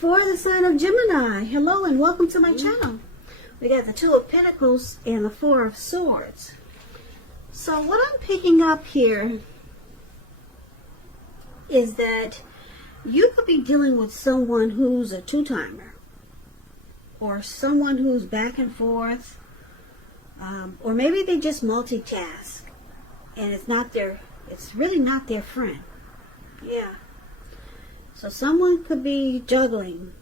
For the sign of Gemini, hello and welcome to my channel. We got the Two of Pentacles and the Four of Swords. So what I'm picking up here is that you could be dealing with someone who's a two-timer, or someone who's back and forth, or maybe they just multitask and it's really not their friend. Yeah. So someone could be juggling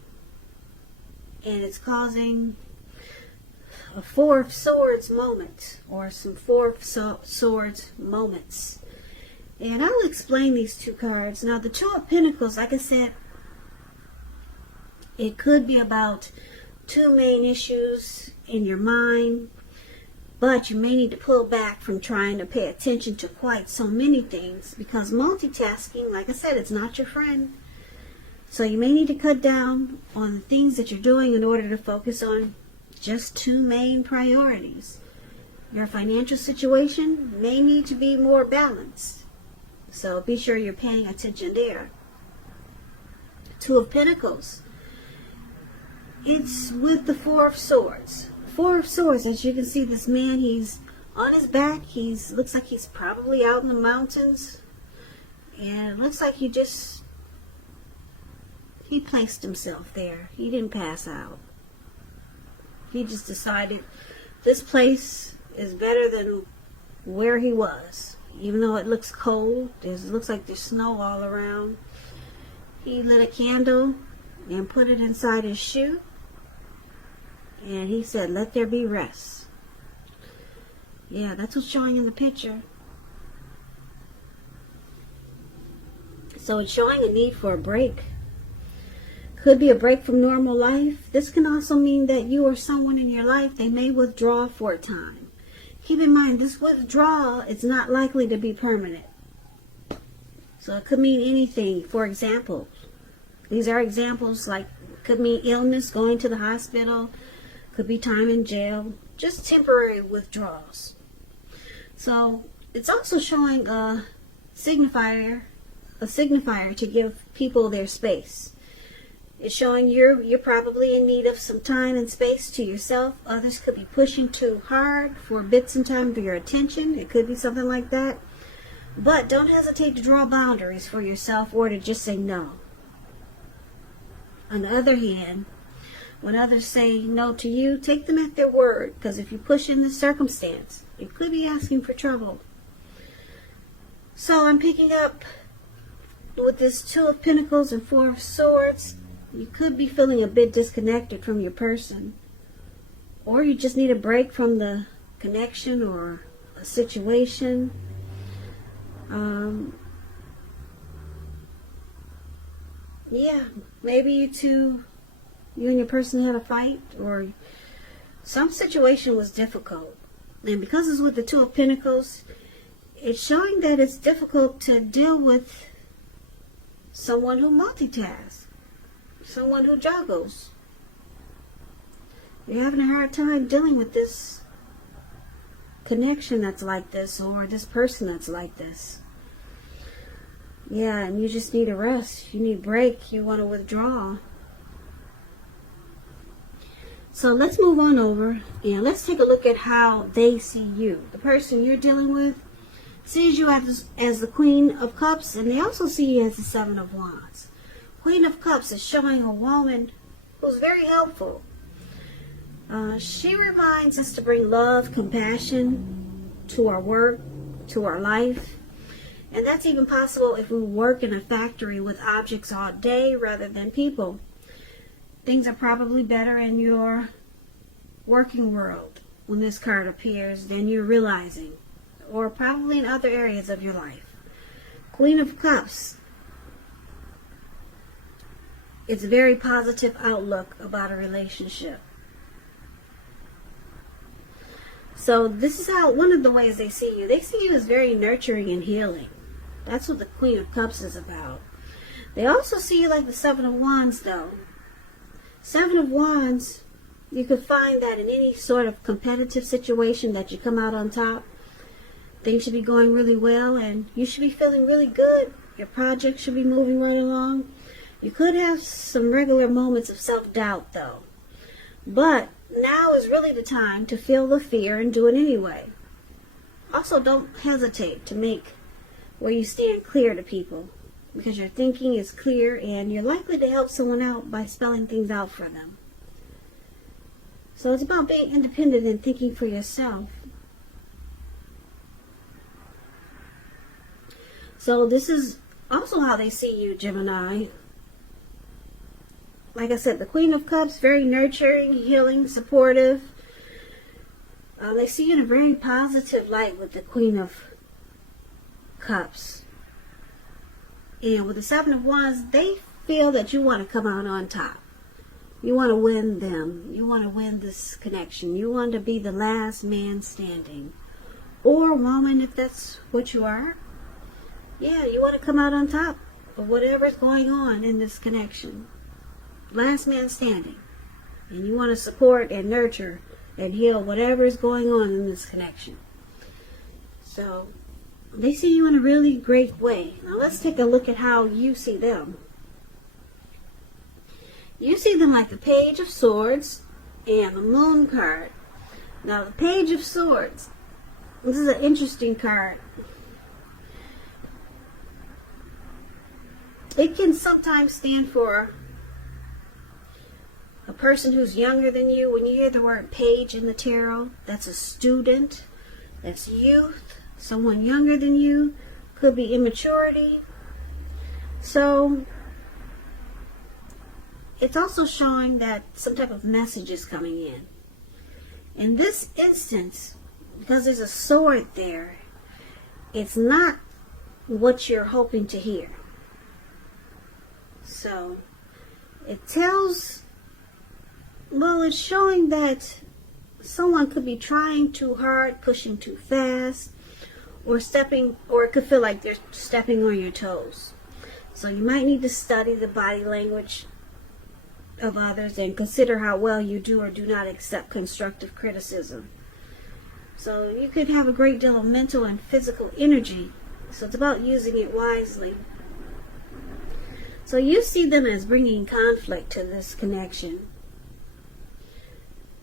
and it's causing a Four of Swords moment, or some Four of Swords moments. And I'll explain these two cards. Now the Two of Pentacles, like I said, it could be about two main issues in your mind, but you may need to pull back from trying to pay attention to quite so many things, because multitasking, like I said, it's not your friend. So you may need to cut down on the things that you're doing in order to focus on just two main priorities. Your financial situation may need to be more balanced, so be sure you're paying attention there. Two of Pentacles, it's with the Four of Swords. Four of Swords, as you can see, this man, he's on his back. Looks like he's probably out in the mountains, and it looks like he placed himself there. He didn't pass out. He just decided this place is better than where he was. Even though it looks cold, it looks like there's snow all around. He lit a candle and put it inside his shoe. And he said, let there be rest. Yeah, that's what's showing in the picture. So it's showing a need for a break. Could be a break from normal life. This can also mean that you or someone in your life, they may withdraw for a time. Keep in mind, this withdrawal is not likely to be permanent. So it could mean anything. For example, these are examples, like could mean illness, going to the hospital, could be time in jail, just temporary withdrawals. So it's also showing a signifier to give people their space. It's showing you're probably in need of some time and space to yourself. Others could be pushing too hard for bits and time of your attention. It could be something like that. But don't hesitate to draw boundaries for yourself, or to just say no. On the other hand, when others say no to you, take them at their word, because if you push in this circumstance, it could be asking for trouble. So I'm picking up with this Two of Pentacles and Four of Swords. You could be feeling a bit disconnected from your person, or you just need a break from the connection or a situation. Yeah, maybe you and your person had a fight, or some situation was difficult. And because it's with the Two of Pentacles, it's showing that it's difficult to deal with someone who multitasks, someone who juggles. You're having a hard time dealing with this connection that's like this, or this person that's like this. Yeah, and you just need a rest. You need a break. You want to withdraw. So let's move on over and let's take a look at how they see you. The person you're dealing with sees you as the Queen of Cups, and they also see you as the Seven of Wands. Queen of Cups is showing a woman who's very helpful. She reminds us to bring love, compassion to our work, to our life. And that's even possible if we work in a factory with objects all day rather than people. Things are probably better in your working world when this card appears than you're realizing, or probably in other areas of your life. Queen of Cups, it's a very positive outlook about a relationship. So this is how, one of the ways they see you. They see you as very nurturing and healing. That's what the Queen of Cups is about. They also see you like the Seven of Wands, though. Seven of Wands, you could find that in any sort of competitive situation that you come out on top. Things should be going really well, and you should be feeling really good. Your project should be moving right along. You could have some regular moments of self-doubt though. But now is really the time to feel the fear and do it anyway. Also, don't hesitate to make where you stand clear to people, because your thinking is clear and you're likely to help someone out by spelling things out for them. So it's about being independent and thinking for yourself. So this is also how they see you, Gemini. Like I said, the Queen of Cups, very nurturing, healing, supportive. They see you in a very positive light with the Queen of Cups. And with the Seven of Wands, they feel that you want to come out on top. You want to win them. You want to win this connection. You want to be the last man standing. Or woman, if that's what you are. Yeah, you want to come out on top of whatever's going on in this connection. Last man standing. And you want to support and nurture and heal whatever is going on in this connection. So they see you in a really great way. Now let's take a look at how you see them. You see them like the Page of Swords and the Moon card. Now the Page of Swords, this is an interesting card. It can sometimes stand for a person who's younger than you. When you hear the word page in the tarot, that's a student, that's youth, someone younger than you, could be immaturity. So it's also showing that some type of message is coming in. In this instance, because there's a sword there, it's not what you're hoping to hear. So it tells, well, it's showing that someone could be trying too hard, pushing too fast, or it could feel like they're stepping on your toes. So you might need to study the body language of others and consider how well you do or do not accept constructive criticism. So you could have a great deal of mental and physical energy. So it's about using it wisely. So you see them as bringing conflict to this connection.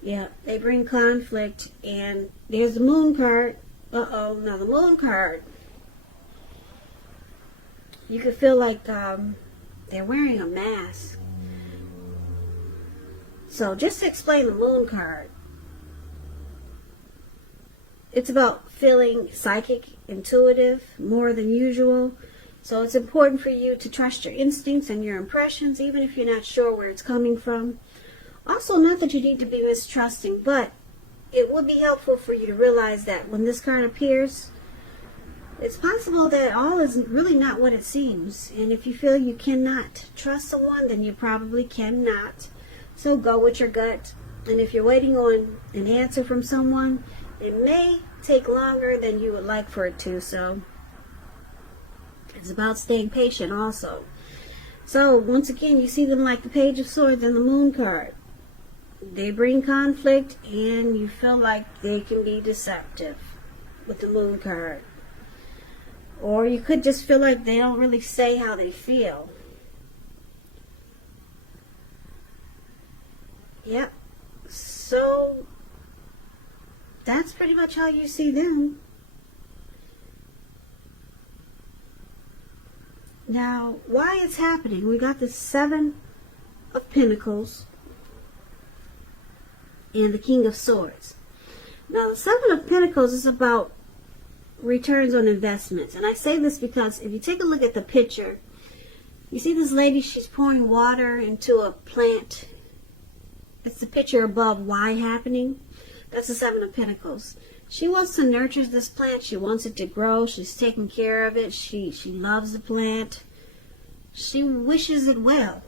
Yeah, they bring conflict. And there's the Moon card. Uh-oh, now the Moon card. You could feel like they're wearing a mask. So just to explain the Moon card. It's about feeling psychic, intuitive, more than usual. So it's important for you to trust your instincts and your impressions, even if you're not sure where it's coming from. Also, not that you need to be mistrusting, but it would be helpful for you to realize that when this card appears, it's possible that all is really not what it seems. And if you feel you cannot trust someone, then you probably cannot. So go with your gut. And if you're waiting on an answer from someone, it may take longer than you would like for it to. So it's about staying patient also. So once again, you see them like the Page of Swords and the Moon card. They bring conflict, and you feel like they can be deceptive with the Moon card. Or you could just feel like they don't really say how they feel. Yep. So that's pretty much how you see them. Now, why it's happening? We got the Seven of Pentacles and the King of Swords. Now, the Seven of Pentacles is about returns on investments. And I say this because if you take a look at the picture, you see this lady, she's pouring water into a plant. It's the picture above, why happening? That's the Seven of Pentacles. She wants to nurture this plant. She wants it to grow. She's taking care of it. She loves the plant. She wishes it well.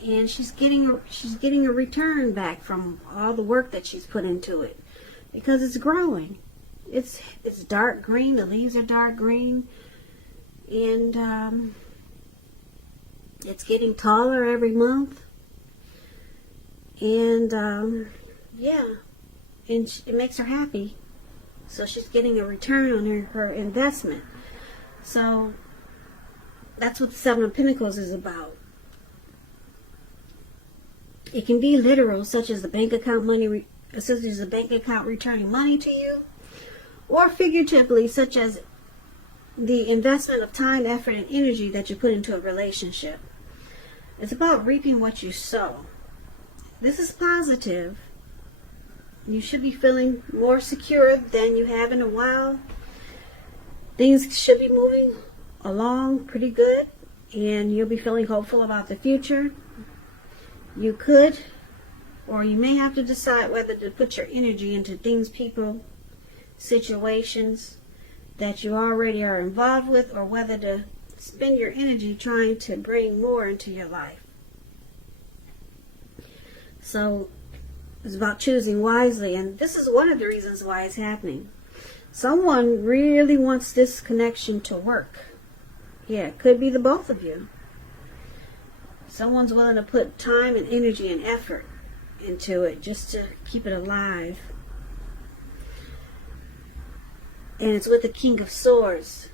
And she's getting a return back from all the work that she's put into it, because it's growing. It's dark green. The leaves are dark green, and it's getting taller every month. And yeah, and it makes her happy. So she's getting a return on her investment. So That's what the Seven of Pentacles is about. It can be literal, such as the bank account such as the bank account returning money to you, or figuratively, such as the investment of time, effort, and energy that you put into a relationship. It's about reaping what you sow. This is positive. You should be feeling more secure than you have in a while. Things should be moving along pretty good, and you'll be feeling hopeful about the future. You could, or you may have to decide whether to put your energy into things, people, situations that you already are involved with, or whether to spend your energy trying to bring more into your life. So it's about choosing wisely, and this is one of the reasons why it's happening. Someone really wants this connection to work. Yeah, it could be the both of you. Someone's willing to put time and energy and effort into it just to keep it alive. And it's with the King of Swords.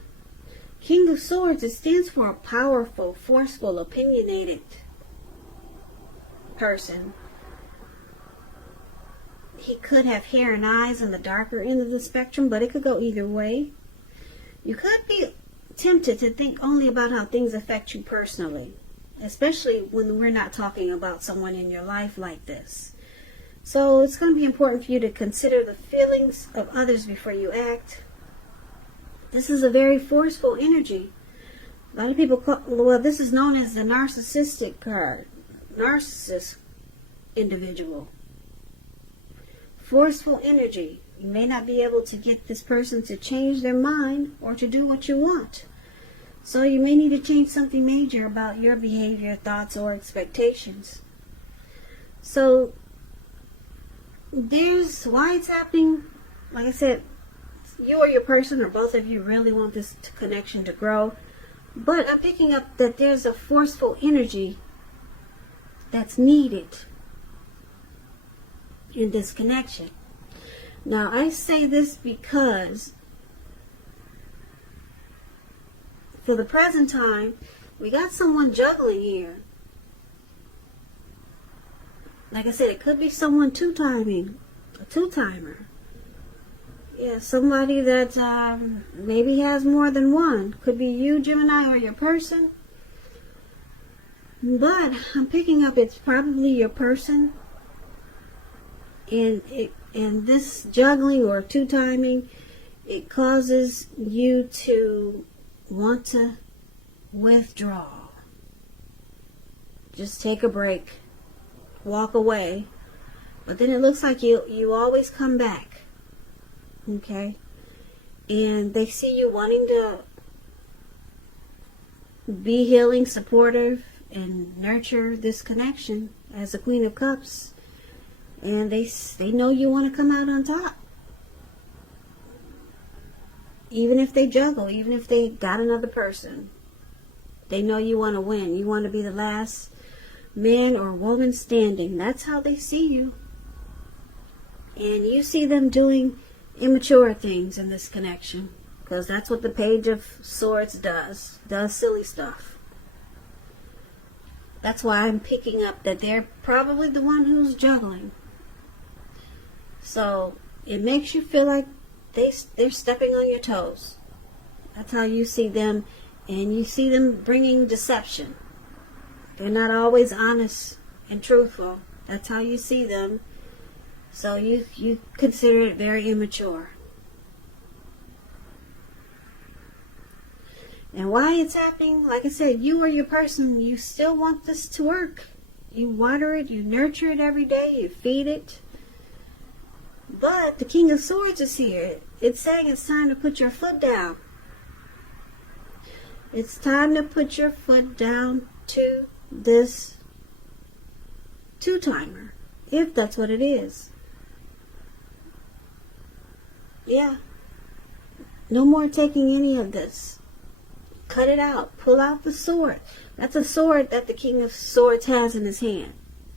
King of Swords, it stands for a powerful, forceful, opinionated person. He could have hair and eyes on the darker end of the spectrum, but it could go either way. You could be tempted to think only about how things affect you personally, especially when we're not talking about someone in your life like this. So it's going to be important for you to consider the feelings of others before you act. This is a very forceful energy. A lot of people well, this is known as the narcissistic card. Narcissist individual. Forceful energy. You may not be able to get this person to change their mind or to do what you want. So you may need to change something major about your behavior, thoughts, or expectations. So there's why it's happening. Like I said, you or your person, or both of you, really want this connection to grow. But I'm picking up that there's a forceful energy that's needed in this connection. Now, I say this because for the present time, we got someone juggling here. Like I said, it could be someone two-timing, a two-timer. Yeah, somebody that maybe has more than one. Could be you, Gemini, or your person. But I'm picking up it's probably your person. And this juggling or two-timing, it causes you to want to withdraw. Just take a break. Walk away. But then it looks like you always come back. Okay? And they see you wanting to be healing, supportive, and nurture this connection as the Queen of Cups. And they know you want to come out on top. Even if they juggle, even if they got another person. They know you want to win. You want to be the last man or woman standing. That's how they see you. And you see them doing immature things in this connection. Because that's what the Page of Swords does. Does silly stuff. That's why I'm picking up that they're probably the one who's juggling. So it makes you feel like they're stepping on your toes. That's how you see them. And you see them bringing deception. They're not always honest and truthful. That's how you see them. So you consider it very immature. And why it's happening, like I said, you or your person, you still want this to work. You water it, you nurture it every day, you feed it. But the King of Swords is here. It's saying it's time to put your foot down. It's time to put your foot down to this two-timer, if that's what it is. Yeah. No more taking any of this. Cut it out. Pull out the sword. That's a sword that the King of Swords has in his hand.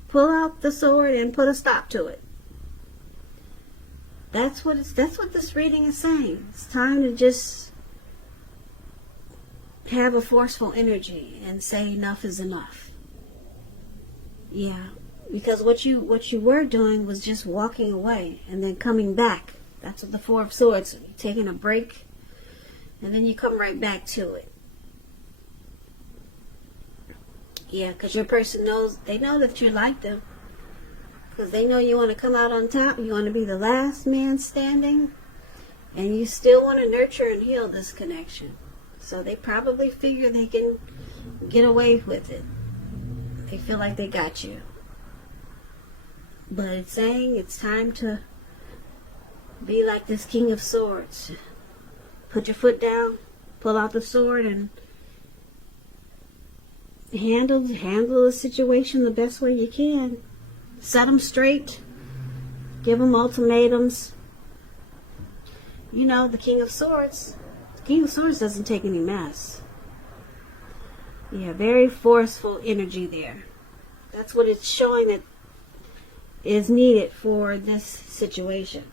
Pull out the sword and put a stop to it. That's what this reading is saying. It's time to just have a forceful energy and say enough is enough. Yeah, because what you were doing was just walking away and then coming back. That's what the Four of Swords, taking a break, and then you come right back to it. Yeah, because your person knows, they know that you like them. Because they know you want to come out on top. You want to be the last man standing. And you still want to nurture and heal this connection. So they probably figure they can get away with it. They feel like they got you. But it's saying it's time to be like this King of Swords. Put your foot down, pull out the sword, and handle the situation the best way you can. Set them straight. Give them ultimatums. You know, the King of Swords doesn't take any mess. Yeah, very forceful energy there. That's what it's showing that is needed for this situation.